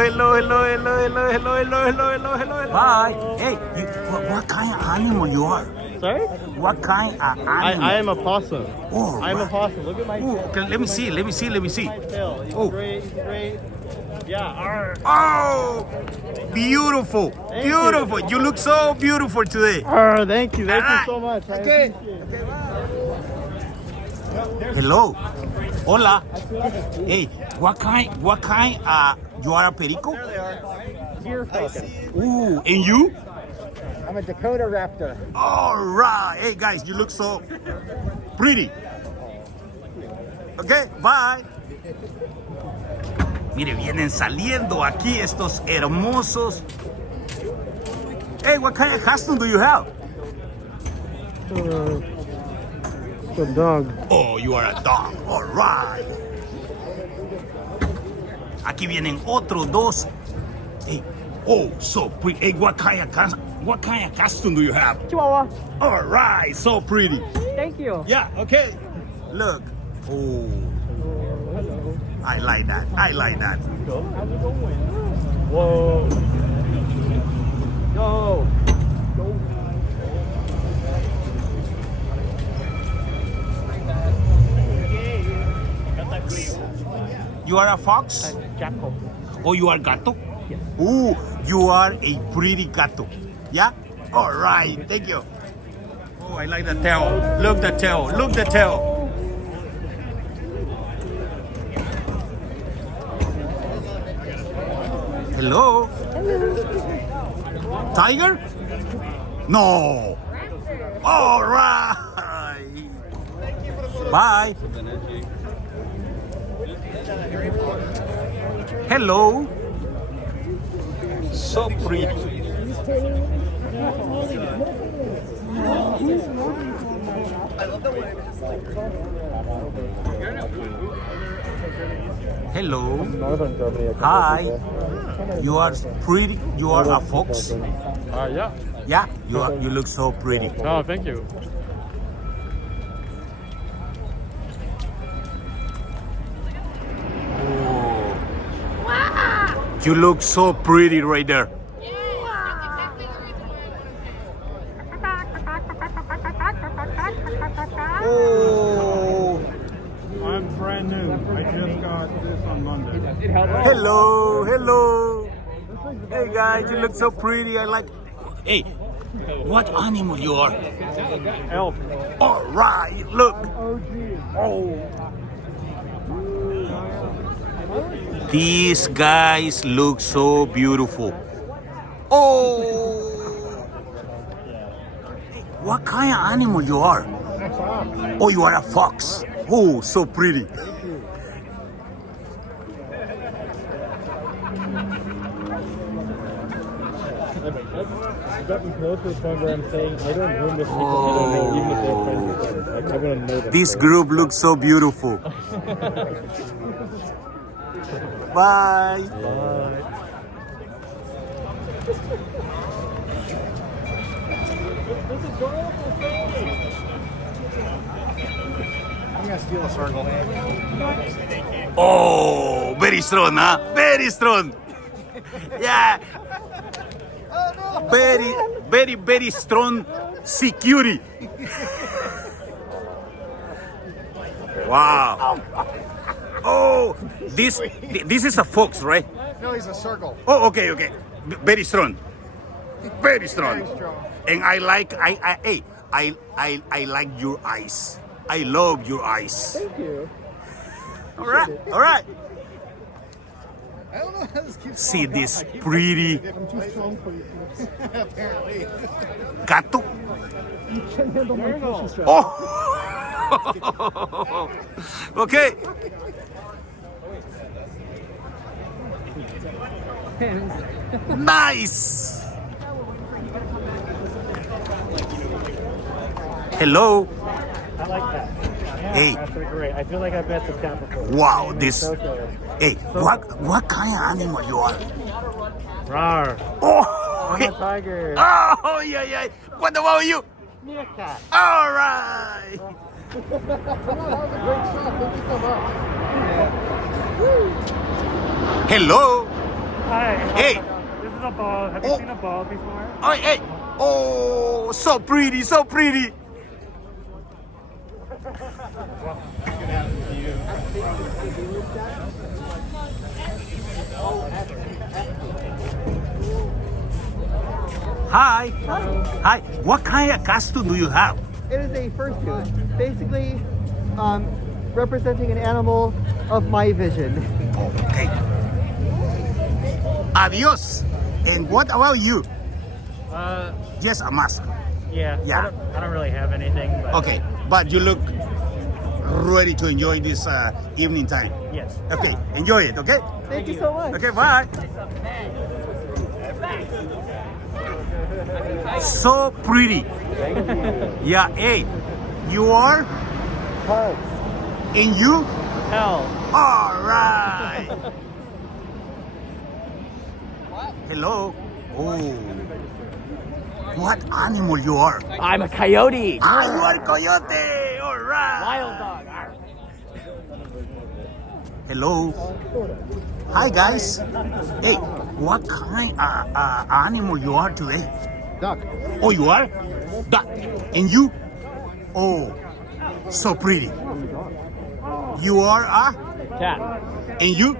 hello. Bye. Hey, what kind of animal you are? Sorry? What kind of animal? I am a possum. Oh, I am a right. possum. Look at my Oh, tail. okay, let me see. My tail. He's Oh. great. He's great. Yeah. Arr. Oh, beautiful. Thank Beautiful. You look so beautiful today. Arr, thank you. Thank you Alright. so much. I Okay. appreciate it. Hello. Hola. Hey, what kind, you are a perico? There they are. Deer falcon. Ooh, and you? I'm a Dakota raptor. All right. Hey, guys, you look so pretty. Okay, bye. Mire, vienen saliendo aquí estos hermosos. Hey, what kind of costume do you have? The dog. Oh, you are a dog. All right. Aquí vienen otros dos. Hey, oh, so pretty. Hey, what kind of costume do you have? Chihuahua. All right, so pretty. Thank you. Yeah, okay. Look. Oh, I like that. Whoa. Yo. You are a fox? Jackal. Oh, you are gato? Yes. Ooh, you are a pretty gato. Yeah? All right, thank you. Oh, I like the tail. Look the tail. Hello? Tiger? No. All right. Bye. Hello. So pretty. Hello. Northern Germany. Hi. You are pretty. You are a fox. Yeah. Yeah. You look so pretty. Oh, thank you. You look so pretty right there. Oh. I'm brand new. I just got this on Monday. Hello. Hey guys, you look so pretty. I like. Hey, what animal you are? Elf. All right, look. Oh. These guys look so beautiful. Oh. What kind of animal you are? Oh, you are a fox. Oh, so pretty. I've gotten close to the point where I'm saying I don't room with people I don't know, even if they're friends with them. Like, I want to know them. This group looks so beautiful. Bye. I'm gonna steal a circle. Oh, very strong, huh? Very strong. Yeah. Very strong security. Wow. Oh, this is a fox, right? No, he's a circle. Oh, okay. Very strong. Very strong. Very strong. And I like your eyes. I love your eyes. Thank you. All right. I don't know how this keeps See this pretty I'm too strong for you. Apparently. gato. You can handle my pushing strap. Oh. Okay. Nice. Hello. I like that. Yeah, Hey. that's pretty great. I feel like I've met this cat before. Wow, this. So cool. Hey, what kind of animal you are? Rawr. Oh. I'm a tiger. Oh yeah. What about you? Meerkat. All right. That was a great shot. Thank you so much. Hello. Hi. Hey. This is a ball. Have you Oh. seen a ball before? Oh, hey. Oh, so pretty, so pretty. Hi. Hi. What kind of costume do you have? It is a fursuit, basically representing an animal of my vision. Okay. Adios. And what about you? Just a mask. Yeah. Yeah. I don't really have anything, but Okay. But you look ready to enjoy this evening time. yes. Okay. Enjoy it. Okay. Thank you so much. Okay. Bye. So pretty. Yeah. Hey, you are? And you? Hell. All right. Hello. Oh. What animal you are? I'm a coyote. Ah, you are coyote. All right. Wild dog. Hello. Hi guys. Hey, what kind animal you are today? Duck. Oh, you are? Duck. And you? Oh, so pretty. You are a? Cat. And you?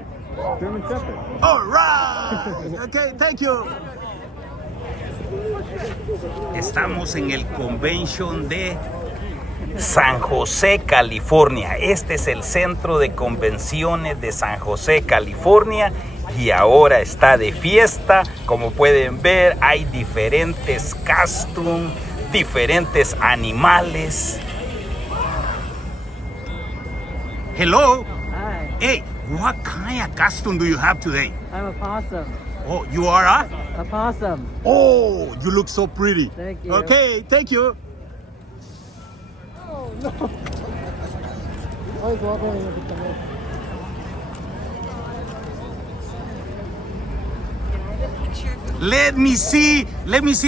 German Shepherd. All right. Okay, thank you. Estamos en el convention de San José, California. Este es el centro de convenciones de San José, California. Y ahora está de fiesta. Como pueden ver, hay diferentes costumes, diferentes animales. Hello. Hi, Hey, what kind of costume do you have today? I'm a possum. Oh, you are a? A possum. Oh, you look so pretty. Thank you. Okay, thank you. Let me see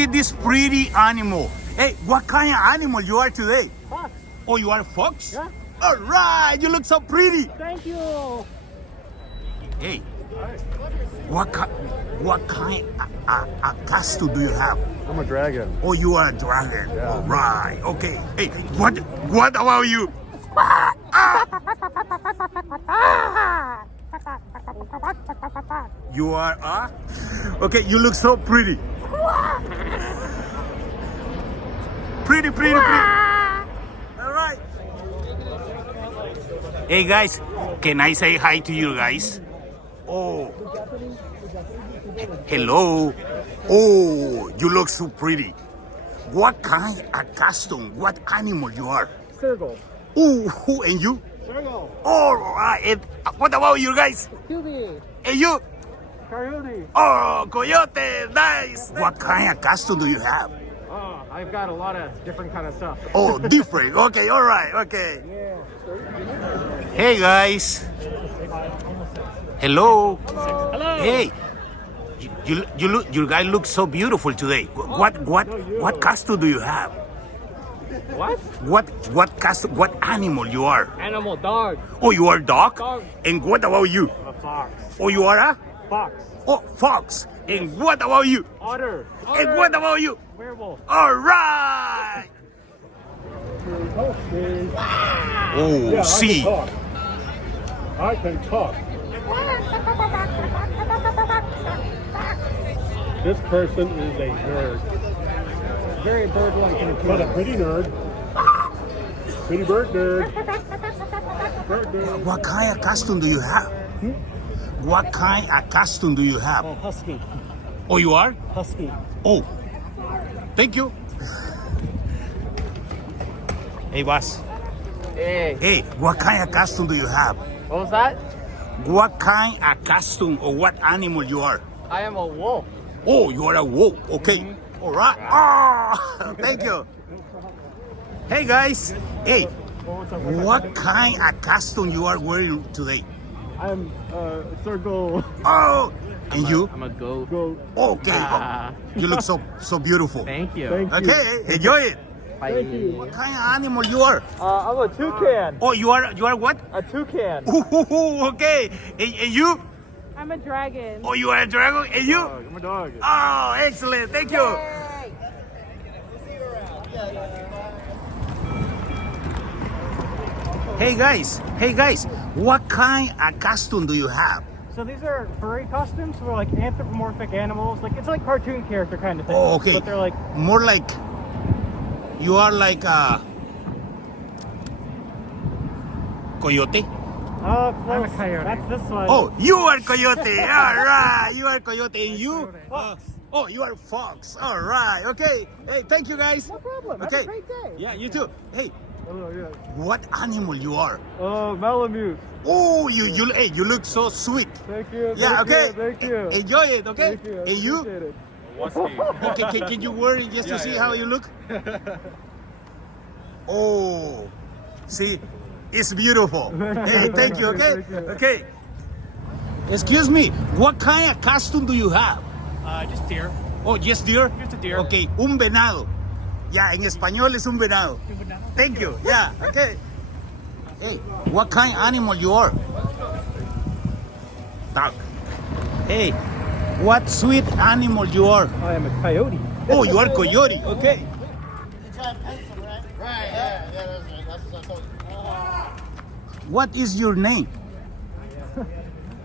this pretty animal. Hey, what kind of animal you are today? Fox. Oh, you are a fox? Yeah. All right, you look so pretty. Thank you. Hey, what kind of costume do you have? I'm a dragon. Oh, you are a dragon. Yeah. All right. Okay. Hey, what about you? You are okay, you look so pretty. Pretty. All right. Hey guys, can I say hi to you guys? Oh. Hello. Oh, you look so pretty. What kind of costume? What animal you are? Circle. Oh, and you? Circle. All right. And what about you guys? QB. And you? Coyote. Oh, coyote, nice. What kind of costume do you have? Oh, I've got a lot of different kind of stuff. Oh, different. Okay, all right, okay. Hey guys. Hello. Hello. Hey. You guys look so beautiful today. What costume do you have? What? What costume? What animal you are? Animal dog. Oh, you are dog. Dog. And what about you? A fox. Oh, you are a? Fox. Oh, fox. And what about you? Otter. And what about you? Werewolf. All right. Oh, see. I can talk. This person is a nerd. Very bird-like. But a pretty nerd. Pretty bird nerd. Bird nerd. What kind of costume do you have? What kind of costume do you have? Husky. Oh, you are? Husky. Oh, thank you. Hey, boss. Hey. Hey, what kind of costume do you have? What was that? What kind of costume or what animal you are? I am a wolf. Oh, you are a wolf. Okay. All right. Oh, thank you. Hey, guys. Hey, what kind of costume you are wearing today? I'm circle. Oh, and you? I'm a goat. Go. Okay. Oh, you look so beautiful. Thank you. Thank you. Okay, enjoy it. Bye. What kind of animal you are? I'm a toucan. Oh, you are what? A toucan. Ooh, okay. And you? I'm a dragon. Oh, you are a dragon? And you? I'm a dog. Oh, excellent. Thank you. Hey guys, what kind of costume do you have? So these are furry costumes, so they're like anthropomorphic animals. Like it's like cartoon character kind of thing. Oh, okay. But they're like More like, you are like a coyote? close. I'm a coyote. That's this one. Oh, you are coyote. All right, you are coyote. And you? Oh, you are fox. All right. Okay. Hey, thank you guys. No problem. Okay. Have a great day. Yeah, you too. Hey, Hello, yeah. what animal you are? Oh, Malamute. Oh, you look so sweet. Thank you. Yeah, okay. Thank you. Enjoy it, okay? Thank you. And you? Appreciate it. Okay, can you wear it just to see how you look? Oh, see, it's beautiful. Hey, thank you, okay? Thank you. Okay. Excuse me, what kind of costume do you have? Just deer. Oh, just deer? Just a deer. Okay, un venado. Ya, en español es un venado. Thank you, yeah, okay. Hey, what kind of animal you are? Dog. Hey, what sweet animal you are? I am a coyote. Oh, you are coyote, okay. What is your name?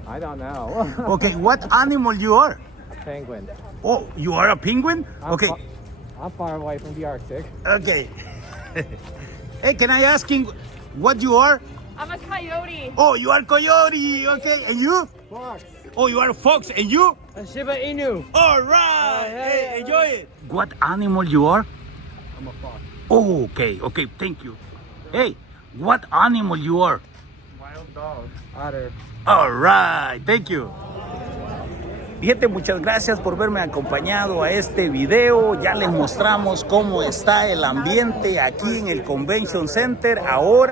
I don't know. Okay, what animal you are? A penguin. Oh, you are a penguin? Okay, I'm far away from the Arctic. okay. Hey, can I ask you what you are? I'm a coyote. Oh, you are coyote, okay. And you? Fox. Oh, you are a fox. And you? A Shiba Inu. All right. yeah, Hey, yeah, enjoy it. What animal you are? I'm a fox. Oh, okay, thank you. Hey, what animal you are? Wild dog. Otter. All right, thank you. Gente, muchas gracias por verme acompañado a este video. Ya les mostramos cómo está el ambiente aquí en el Convention Center. Ahora